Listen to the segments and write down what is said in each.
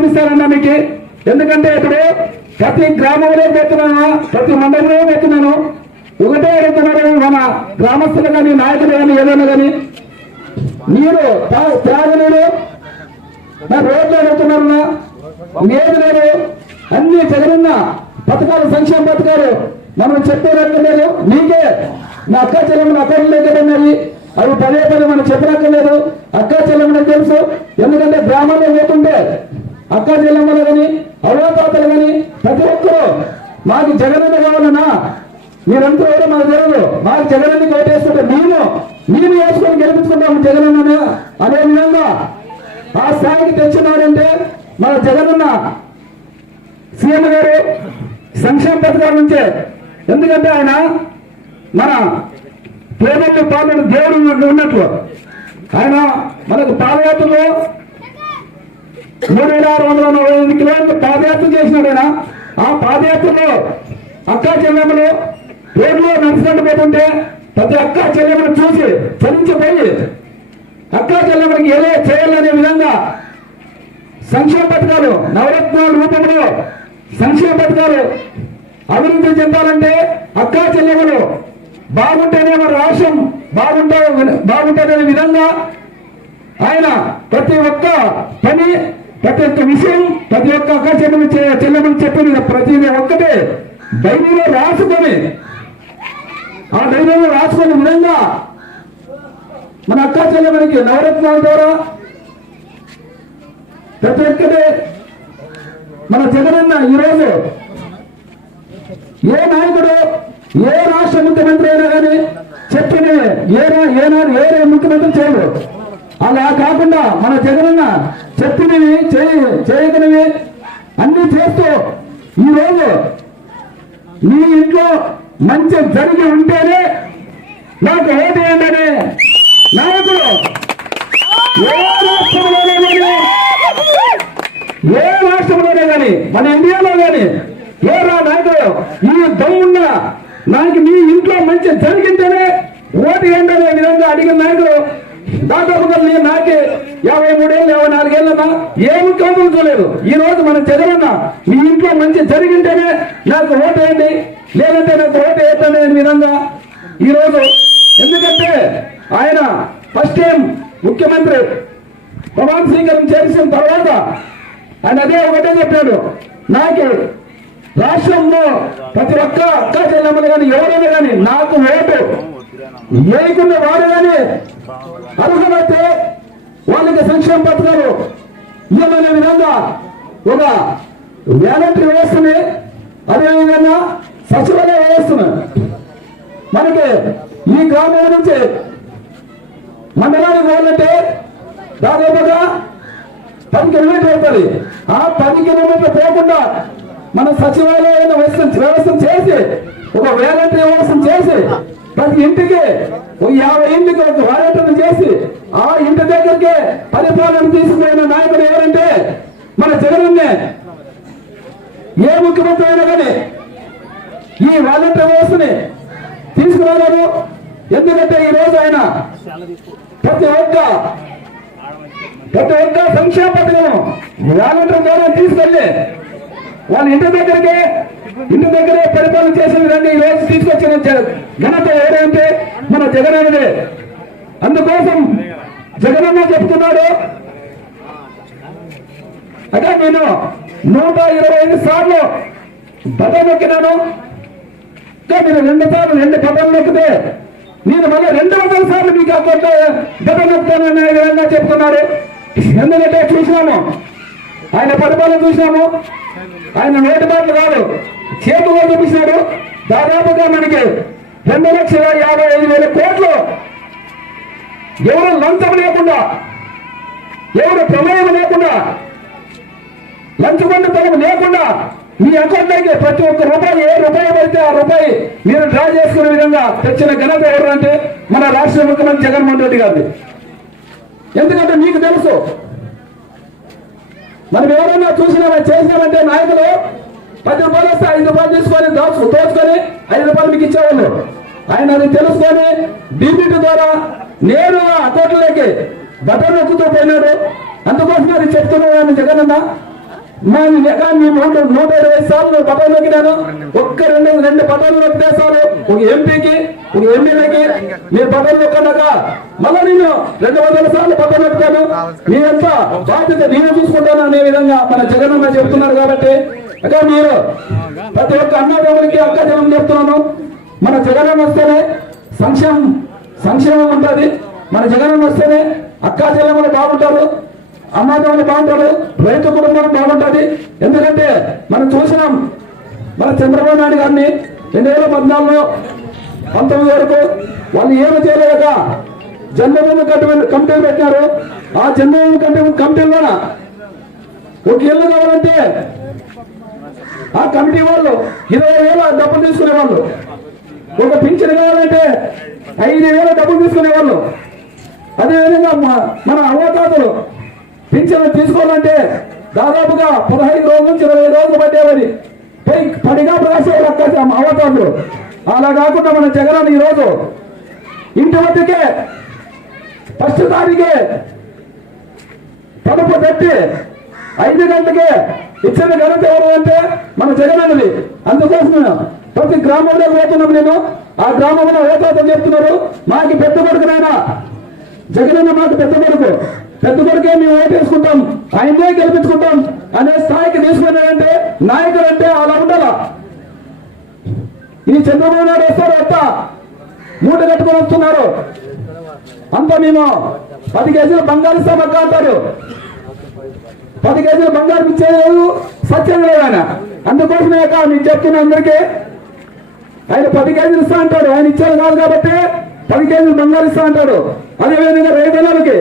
చూపిస్తానన్నా మీకు. ఎందుకంటే ఇప్పుడు ప్రతి గ్రామంలో పెడుతున్నాను ప్రతి మండలంలో పెడుతున్నాను. ఒకటే అడుగుతున్నారు మన గ్రామస్తులు కానీ నాయకులు కానీ ఏదైనా కానీ. మీరు తా- త్రాగునీరు నా రోడ్లు అడుగుతున్నారన్నా లేదు లేదు అన్ని జగనన్న పథకాలు సంక్షేమ పథకాలు మనం చెప్పే నీకే నా అక్క చెల్లెమ్మల అకౌంట్లో ఉన్నాయి అవి పదే పదే మనం చెప్పనక్కర్లేదు. అక్క చెల్లెమ్మలకు తెలుసు. ఎందుకంటే గ్రామంలో పోతుంటే అక్క చెల్లెమ్మలు కానీ కానీ ప్రతి ఒక్కరూ మాకు జగనన్న కావాలన్నా మీరంతా ఎవరో మాకు తెలియదు మాకు జగనన్ని కోటేస్తుంటే మేము మేము వేసుకొని గెలిపించుకుంటాము జగనన్న అదే విధంగా ఆ స్థాయికి తెచ్చినాడంటే మన జగనన్న సీఎం గారు సంక్షేమ పథకాల నుంచే. ఎందుకంటే ఆయన మన ప్రేమకు పాలన దేవుడు ఉన్నట్లు. ఆయన మనకు పాదయాత్రలో మూడు వేల ఆరు వందల నలభై ఎనిమిది కిలోమీటర్ పాదయాత్ర చేసినాడు ఆయన. ఆ పాదయాత్రలో అక్కా చెల్లెమ్మలు రోడ్లో నడుచుకుంటూ పోతుంటే ప్రతి అక్క చెల్లెమ్మను చూసి చలించిపోయి అక్కా చెల్లెమ్మకి ఏదో చేయాలనే విధంగా సంక్షేమ పథకాలు నవరత్నాల రూపంలో సంక్షేమ పథకాలు అభివృద్ధి చెందాలంటే అక్కా చెల్లెమ్మలు బాగుంటేనే మన రాష్ట్రం బాగుంటే బాగుంటుందనే విధంగా ఆయన ప్రతి ఒక్క పని ప్రతి ఒక్క విషయం ప్రతి ఒక్క అక్క చెల్లెలు చెల్లెమని చెప్పిన ప్రతి ఒక్కటే. డైరీలో రాసుకొని ఆ డైరీలో రాసుకునే విధంగా మన అక్క చెల్లెమనికి నవరత్నాల ద్వారా ప్రతి ఒక్కటే మన జగనన్న ఈరోజు ఏ నాయకుడు ఏ రాష్ట్ర ముఖ్యమంత్రి అయినా కానీ చెప్పిన ఏ ఏ ఏ ముఖ్యమంత్రి చేయడు. అలా కాకుండా మన జగనన్న చెప్పినవి చేయ అన్ని చేస్తూ ఈరోజు మీ ఇంట్లో మంచి జరిగి ఉంటేనే నాకు ఓటు నాయకుడు ఏ రాష్ట్రంలోనే కానీ ఏ రాష్ట్రంలోనే కానీ మన ఇండియాలో కానీ ఏ రా నాయకుడు ఈ దమ్మున్న నాకు మీ ఇంట్లో మంచి జరిగింటేనే ఓటు ఏంటనే విధంగా అడిగిన నాయకుడు దాదాపుగా నేను నాకే యాభై మూడేళ్ళు యాభై నాలుగేళ్ళన్నా ఏమి ముఖ్యమంత్రి చూడలేదు ఈ రోజు మన చదివన్నా మీ ఇంట్లో మంచి జరిగింటేనే నాకు ఓటు వేయండి లేదంటే నాకు ఓటు వేయటనే విధంగా ఈ రోజు ఎందుకంటే ఆయన ఫస్ట్ టైం ముఖ్యమంత్రి ప్రమాణ స్వీకారం చేసిన తర్వాత ఆయన అదే ఒకటే చెప్పాడు నాకు రాష్ట్రంలో ప్రతి ఒక్క అక్క చెల్లెమ్మలు కానీ ఎవరైనా కానీ నాకు ఓటు. వేయకుండా వారు కానీ అర్హమైతే వాళ్ళకి సంక్షేమ పథకాలు ఇవ్వమనే విధంగా ఒక వ్యాలంటరీ వ్యవస్థని అదేవిధంగా సచివాలయ వ్యవస్థను మనకి ఈ గ్రామం నుంచి మండలానికి పోవాలంటే దాదాపుగా పది కిలోమీటర్లు అవుతుంది. ఆ పది కిలోమీటర్లు పోకుండా మన సచివాలయ వ్యవస్థ వ్యవస్థ చేసి ఒక వ్యాలంటరీ వ్యవస్థ చేసి ప్రతి ఇంటికి యాభై ఇంటికి ఒక పర్యటన చేసి ఆ ఇంటి దగ్గరికి పరిపాలన తీసుకుపోయిన నాయకుడు ఎవరంటే మన జగన్నే ఏ ముఖ్యమంత్రి అయినా కానీ ఈ వాలంటీర్ వ్యవస్థని తీసుకురాలేదు. ఎందుకంటే ఈ రోజు ఆయన ప్రతి ఒక్క ప్రతి ఒక్క సంక్షేమ పథకం వాలంటీర్ ద్వారా తీసుకెళ్ళి వాళ్ళ ఇంటి దగ్గరికి ఇంటి దగ్గరే పరిపాలన చేసే విధంగా ఈ రోజు తీసుకొచ్చిన ఘనత ఏదంటే మన జగనన్నదే. అందుకోసం జగనన్న చెప్తున్నాడు. అదే నేను నూట ఇరవై ఐదు సార్లు బటన్ నొక్కినాను. ఇంకా మీరు రెండు సార్లు రెండు పదం నొక్కితే నేను మళ్ళీ రెండు వందల సార్లు మీకు అకౌంట్ బటన్ నొక్కుతానని విధంగా చెప్తున్నాడు. ఎందుకంటే చూసినాము. ఆయన పరిపాలన చూసినాము. ఆయన నోటి మాటలు కాదు. చేతుల్లో చూపించినాడు దాదాపుగా మనకి రెండు లక్షల యాభై ఐదు వేల కోట్లు ఎవరు లంచం లేకుండా ఎవరు ప్రమేయం లేకుండా లంచగొండతనం లేకుండా మీ అకౌంట్లోకి ప్రతి ఒక్క రూపాయి ఏ రూపాయి పడితే ఆ రూపాయి మీరు డ్రా చేసుకునే విధంగా తెచ్చిన ఘనత ఎవరు అంటే మన రాష్ట్ర ముఖ్యమంత్రి జగన్మోహన్ రెడ్డి గారిది. ఎందుకంటే మీకు తెలుసు మనం ఎవరైనా చూసినామని చేసినామంటే నాయకులు పది రూపాయలు వస్తే ఐదు రూపాయలు తీసుకొని దోచు దోచుకొని ఐదు రూపాయలు మీకు ఇచ్చేవాళ్ళు. ఆయన అది తెలుసుకొని డీబీటీ ద్వారా నేను అకౌంట్లోకి బటన్ నొక్కుతూ పోయినాడు. అందుకోసం అది చెప్తున్నాను జగనన్న. మా ఎకాన్ని నూట నూట ఇరవై సార్లు బటన్ నొక్కినాను ఒక్క రెండు రెండు బటన్లు నొక్కితే ఒక ఎంపీకి ఒక ఎమ్మెల్యేకి మీరు పదవి నొక్కడాక మళ్ళీ నేను రెండు వందల సార్లు పదవి నొక్కుతాను మీ యొక్క బాధ్యత నేను చూసుకుంటాను అనే విధంగా మన జగన్ చెప్తున్నారు కాబట్టి. అక్క మీరు ప్రతి ఒక్క అన్నదమ్ములకి అక్క జనం చెప్తున్నాను. మన జగన్ వస్తేనే సంక్షేమం సంక్షేమం ఉంటుంది. మన జగన్ వస్తేనే అక్కా చెల్లెమ్మలు బాగుంటారు అమ్మాదవులు బాగుంటారు రైతు కుటుంబం బాగుంటుంది. ఎందుకంటే మనం చూసినాం మన చంద్రబాబు నాయుడు గారిని రెండు వేల పద్నాలుగులో పంతొమ్మిది వరకు వాళ్ళు ఏమి చేయలేక జన్మభూమి కమిటీ కమిటీలు పెట్టినారు. ఆ జన్మభూమి కమిటీ కమిటీలోన ఒక ఇల్లు కావాలంటే ఆ కమిటీ వాళ్ళు ఇరవై వేల డబ్బులు తీసుకునే వాళ్ళు ఒక పింఛన్ కావాలంటే ఐదు వేల డబ్బులు తీసుకునే వాళ్ళు అదేవిధంగా మన అవతాతలు పింఛను తీసుకోవాలంటే దాదాపుగా పదహైదు రోజుల నుంచి ఇరవై రోజులు పట్టేవారి. పై పడిగా ప్రాసే అవతాతలు అలా కాకుండా మన జగన్ ఈరోజు ఇంటి వద్దకే ఫస్ట్ తారీఖే తలుపు పెట్టి ఐదు గంటలకే ఇచ్చిన ఘనత ఎవరు అంటే మన జగనన్నది. అందుకోసం ప్రతి గ్రామంలో పోతున్నాం నేను. ఆ గ్రామంలో ఓటాతో చెప్తున్నారు? మాకి పెద్ద కొడుకునైనా జగనన్న మాకు పెద్ద కొడుకు. పెద్ద కొడుకే మేము ఓటేసుకుంటాం. ఆయనే గెలిపించుకుంటాం. అనే స్థాయికి తీసుకున్నారంటే నాయకుడు అంటే అలా ఉండాలా? ఈ చంద్రబాబు నాయుడు వస్తారు వస్త మూట కట్టుకొని వస్తున్నారు. అంత మేము పది కేజీలు బంగారు ఇస్తాం అక్క అంటారు పది కేజీలు బంగారం ఇచ్చేది సత్యం లేదు ఆయన. అందుకోసమే అక్క మీకు చెప్తున్నా అందరికీ. ఆయన పది కేజీలు ఇస్తా అంటాడు. ఆయన ఇచ్చేది కాదు కాబట్టి పది కేజీలు బంగారు ఇస్తా అంటాడు. అదేవిధంగా రైతులకి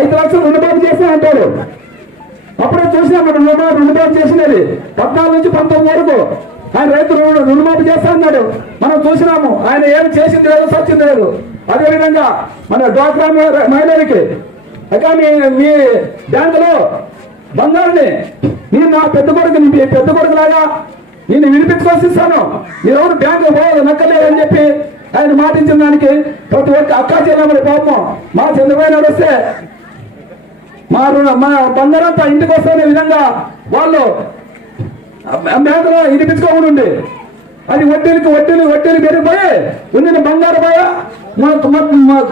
ఐదు లక్షలు రుణమాఫీ చేస్తా అంటాడు. అప్పుడే చూసినా మనం రుణమాఫీ రుణమాఫీ చేసినది. పద్నాలుగు నుంచి పంతొమ్మిది వరకు ఆయన రైతు రుణ- రుణమాఫీ చేస్తా అన్నాడు. మనం చూసినాము ఆయన ఏం చేసింది లేదు సచ్చింది లేదు. అదేవిధంగా మన డ్వాక్రా మహిళలకి అక్క మీ మీ బ్యాంకులో బంగారుని నేను నా పెద్ద కొడుకు నీ పెద్ద కొడుకు లాగా నేను వినిపించుకోవాల్సి ఇస్తాను. మీరు ఎవరు బ్యాంకు పోవాలి నక్కలేదు అని చెప్పి ఆయన మాటించిన దానికి ప్రతి ఒక్క అక్కా చెల్లెమ్మల పాపం మా చంద్రబాబు వస్తే మా రుణ- మా బంగారంతా ఇంటికి వస్తున్న విధంగా వాళ్ళు బ్యాంకులో ఇనిపించుకోకుండా ఉండి. అది వడ్డీలకి వడ్డీలు వడ్డీలు పెరిగిపోయి ఉండిన బంగారు పోయ మా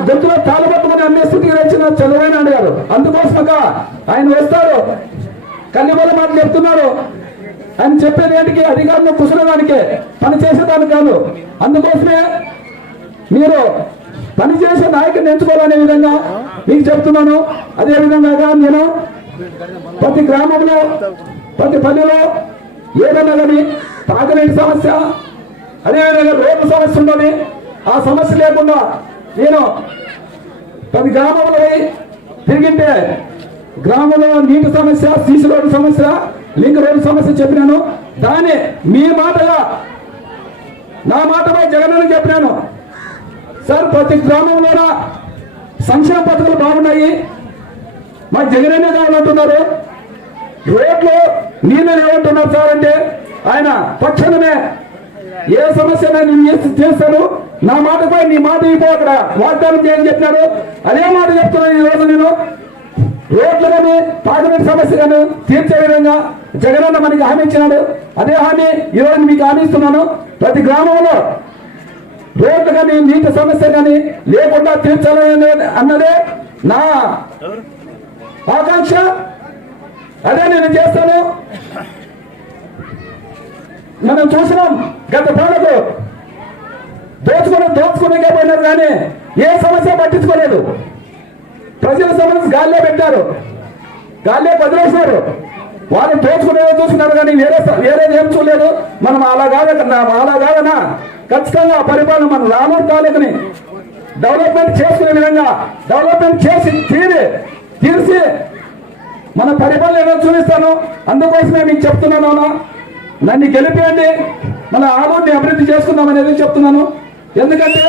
దొంతులో తాళ పట్టుకుని అమ్మే స్థితికి వచ్చిన చంద్రబాబు అడిగారు అందుకోసమక ఆయన వస్తారు. కన్నెమల మాట చెప్తున్నారు. ఆయన చెప్పేది ఏంటికి అధికారంలో కుసలడానికే పని చేసేదానికి కాదు. అందుకోసమే మీరు పనిచేసే నాయకుడిని ఎంచుకోవాలనే విధంగా మీకు చెప్తున్నాను. అదే విధంగా నేను ప్రతి గ్రామంలో ప్రతి పనిలో ఏదన్నా కానీ తాగనీటి సమస్య అదేవిధంగా రోడ్డు సమస్య ఉందని ఆ సమస్య లేకుండా నేను పది గ్రామంలో పోయి తిరిగింటే గ్రామంలో నీటి సమస్య సీసీ రోడ్డు సమస్య లింక్ రోడ్డు సమస్య చెప్పినాను. దాన్ని మీ మాటగా నా మాటపై జగన్ చెప్పినాను. సార్ ప్రతి గ్రామంలోన సంక్షేమ పథకాలు బాగున్నాయి. మా జగన్ జగనన్నే కావాలంటున్నారు. రోడ్లు నీళ్ళు ఏమంటున్నారు సార్ అంటే ఆయన తక్షణమే ఏ సమస్య నేను చేస్తాను. నా మాట పోయి నీ మాట ఇపో అక్కడ వాగ్దానం చేయని చెప్పినాడు. అదే మాట చెప్తున్నాను ఈ రోజు నేను. రోడ్లు కానీ తాగునీటి సమస్య కానీ తీర్చే విధంగా జగనన్న మనకి హామీ ఇచ్చినాడు. అదే హామీ ఈరోజు మీకు హామీ ఇస్తున్నాను. ప్రతి గ్రామంలో రోడ్లు కానీ నీటి సమస్య కానీ లేకుండా తీర్చాలని అన్నదే నా ఆకాంక్ష. అదే నేను చేస్తాను. మనం చూసినాం గత పాలకు దోచుకుని దోచుకునే పోయినారు కానీ ఏ సమస్య పట్టించుకోలేదు. ప్రజల సమస్య గాల్లో పెట్టారు. గాల్లో వదిలేసినారు. వాళ్ళని దోచుకునేదో చూస్తున్నారు కానీ వేరే వేరేది ఏం చూడలేదు. మనం అలా కాదన్నా అలా కాదనా ఖచ్చితంగా పరిపాలన మన రామూర్ తాలూకుని డెవలప్మెంట్ చేసుకునే విధంగా డెవలప్మెంట్ చేసి తీరి తీర్చి మన పరిపాలన ఏదో చూపిస్తాను అందుకోసమే మీకు చెప్తున్నాను నన్ను గెలిపేయండి. మన ఆలూరిని అభివృద్ధి చేసుకుందాం అనేది చెప్తున్నాను. ఎందుకంటే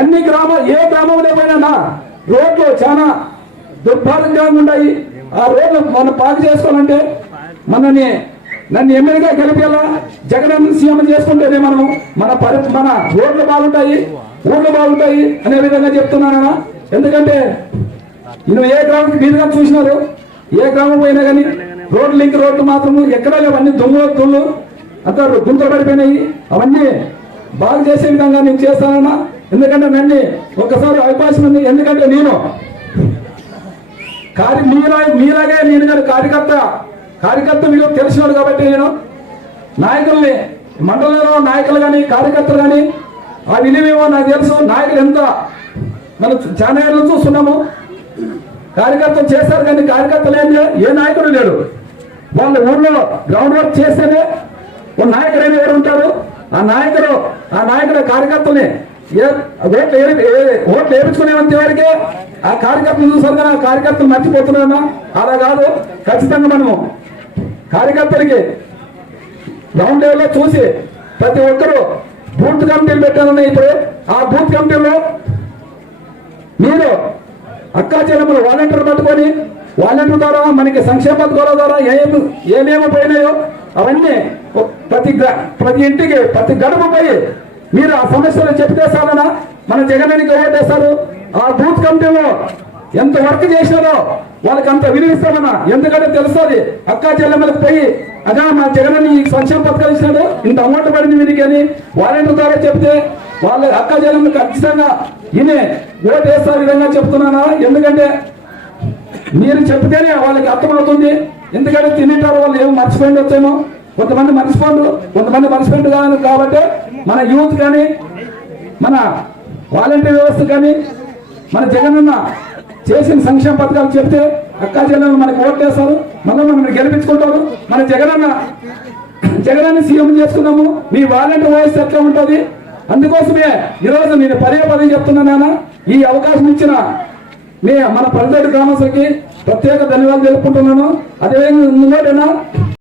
ఎన్ని గ్రామ ఏ గ్రామంలో పోయినా రోడ్లు చాలా దుర్భారంగా ఉన్నాయి. ఆ రోడ్లు మనం పాకు చేసుకోవాలంటే మనని నన్ను ఎమ్మెల్యేగా గెలిపేలా జగన్ సీఎం చేసుకుంటేనే మనము మన పరి మన రోడ్లు బాగుంటాయి ఊర్లు బాగుంటాయి అనే విధంగా చెప్తున్నాను ఎందుకంటే నువ్వు ఏ గ్రామం మీరుగా చూసినారు ఏ గ్రామం పోయినా కానీ రోడ్ లింక్ రోడ్లు మాత్రము ఎక్కడా లేవు. అన్ని దుమ్ము దుమ్ము అంతా గుంతలు పడిపోయినాయి. అవన్నీ బాగు చేసే విధంగా నేను చేస్తానన్నా. ఎందుకంటే నన్ను ఒక్కసారి అవకాశం ఉంది. ఎందుకంటే నేను కార్య మీలా మీలాగే నేను కానీ కార్యకర్త. కార్యకర్త మీకు తెలిసినాడు కాబట్టి నేను నాయకుల్ని మండలంలో నాయకులు కానీ కార్యకర్తలు కానీ ఆ విలువేమో నాకు తెలుసు. నాయకులు ఎంత మనం చాలా చూస్తున్నాము. కార్యకర్తలు చేస్తారు కానీ కార్యకర్తలు ఏం ఏ నాయకుడు లేడు. వాళ్ళ ఊర్లో గ్రౌండ్ వర్క్ చేస్తేనే ఒక నాయకుడు ఎవరు ఉంటారు? ఆ నాయకుడు ఆ నాయకుడు కార్యకర్తల్ని ఓట్లు ఓట్లు వేయించుకునేంత వరకే ఆ కార్యకర్తలు చూసారు కానీ ఆ కార్యకర్తలు మర్చిపోతున్నామా అలా కాదు. ఖచ్చితంగా మనము కార్యకర్తలకి గ్రౌండ్ లెవెల్లో చూసి ప్రతి ఒక్కరూ బూత్ కమిటీలు పెట్టాలని ఇప్పుడు ఆ బూత్ కమిటీలో మీరు అక్కా చెల్లెమ్మలు వాలంటీర్ పట్టుకొని వాలంటీర్ ద్వారా మనకి సంక్షేమ పథకాల ద్వారా ఏమేమి ఏమేమి పోయినాయో అవన్నీ ప్రతి గ- ప్రతి ఇంటికి ప్రతి గడప పోయి మీరు ఆ సమస్యలు చెప్తే సాలనా మన జగనానికి ఓటేస్తారు ఆ బూత్ కమిటీలో ఎంత వర్క్ చేసినారో వాళ్ళకి అంత విలువిస్తామన్నా. ఎందుకంటే తెలుస్తుంది అక్కా చెల్లెమ్మలకు పోయి అదా మా జగన్ ఈ సంక్షేమ పథకాలు ఇచ్చినాడు ఇంత అమౌంట్ పడింది వీరికి అని వాలంటీర్ ద్వారా చెప్తే వాళ్ళ అక్క చెల్లెమ్మలు ఖచ్చితంగా ఈయన ఓటు వేస్తారు విధంగా చెప్తున్నానా? ఎందుకంటే మీరు చెప్తేనే వాళ్ళకి అర్థమవుతుంది. ఎందుకంటే తినేటారు వాళ్ళు ఏమో మర్చిపోయింది వచ్చేమో కొంతమంది మర్చిపోండు కొంతమంది మర్చిపోయింది కాదు కాబట్టి మన యూత్ కానీ మన వాలంటీర్ వ్యవస్థ కానీ మన జగనన్న చేసిన సంక్షేమ పథకాలు చెప్తే అక్కా చెల్లెలు మనకి ఓట్లు వేస్తారు. మళ్ళీ మనం గెలిపించుకుంటారు మన జగనన్న జగనన్న సీఎం చేసుకున్నాము. మీ వాలంటీర్ వాయిస్ ఎట్లా ఉంటుంది? అందుకోసమే ఈరోజు నేను పదే పదే చెప్తున్నానా ఈ అవకాశం ఇచ్చిన మీ మన పల్లెటూరు గ్రామస్తులకి ప్రత్యేక ధన్యవాదాలు తెలుపుకుంటున్నాను. అదేవిధంగా ఇంకోటేనా